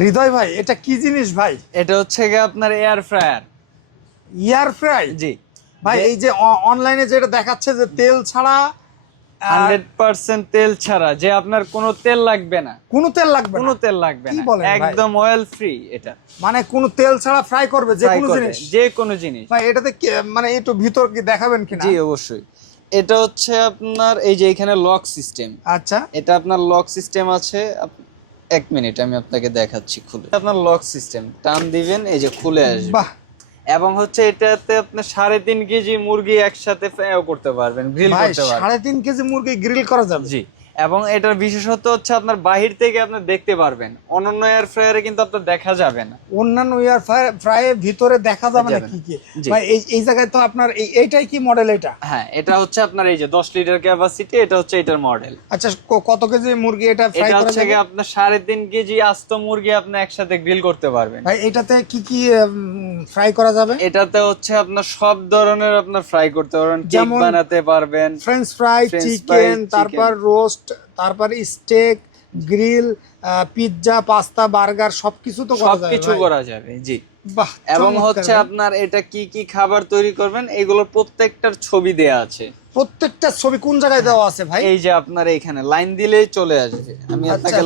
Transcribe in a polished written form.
হৃদয় ভাই, এটা কি জিনিস ভাই? এটা হচ্ছে গিয়ে আপনার এয়ার ফ্রায়ার। Air fry? জি ভাই এই যে অনলাইনে যেটা দেখাচ্ছে যে তেল ছাড়া, 100% তেল ছাড়া, যে আপনার কোনো তেল লাগবে না। কোনো তেল লাগবে না? কোনো তেল লাগবে কি না, বলেন ভাই? একদম অয়েল ফ্রি। এটা মানে কোনো তেল ছাড়া ফ্রাই করবে যে ফ্রাই কোনো করবে জিনিস? যে কোনো জিনিস। ভাই এটাতে মানে একটু ভিতর কি দেখাবেন কিনা? জি অবশ্যই। এটা হচ্ছে আপনার এই যে এখানে লক সিস্টেম। আচ্ছা, এটা আপনার লক সিস্টেম আছে। এক মিনিট আমি আপনাকে দেখাচ্ছি খুলে। আপনার লক সিস্টেম টান দিবেন, এই যে খুলে আসবে। বাহ এবং হচ্ছে এটাতে আপনি 3.5 কেজি মুরগি একসাথে ফ্রাইও করতে পারবেন, গ্রিল ভাই, করতে পারবেন। 3.5 কেজি মুরগি গ্রিল করা যাবে? জি। এবং এটার বিশেষত্ব হচ্ছে আপনার বাহির থেকে আপনি দেখতে পারবেন, অন্যান্য এয়ার ফ্রায়ারে কিন্তু আপনার দেখা যাবে না। অন্যান্য এয়ার ফ্রাইয়ের ভিতরে দেখা যাবে না যাবে না। কি কি? জি। ভাই এই জায়গায় তো আপনার এইটাই কি মডেল এটা? হ্যাঁ, এটা হচ্ছে আপনার এই যে 10 লিটার ক্যাপাসিটি, এটা হচ্ছে এটার মডেল। আচ্ছা, কত কেজি মুরগি এটা ফ্রাই এটা করা হচ্ছে যাবে? গিয়ে আপনার 3.5 কেজি আস্ত মুরগি আপনি একসাথে গ্রিল করতে পারবেন। ভাই এটাতে কি কি ফ্রাই করা যাবে? এটাতে হচ্ছে আপনার সব ধরনের আপনার ফ্রাই করতে পারবেন, কেক যেমন বানাতে পারবেন, French fry, French chicken, fry, তারপর রোস্ট, তারপর steak, grill, pizza, pasta, burger সবকিছু তো করা যাবে সবকিছু ভাই? করা যাবে। জি। বাহ, এবং চমৎকার হচ্ছে ভাই। আপনার এটা কি কি খাবার তৈরি করবেন এগুলোর প্রত্যেকটার ছবি দেয়া আছে। প্রত্যেকটা ছবি কোন জায়গায় দেওয়া আছে ভাই? এই যে আপনার এইখানে লাইন দিলেই চলে আসবে। আমি আচ্ছা। আপনাকে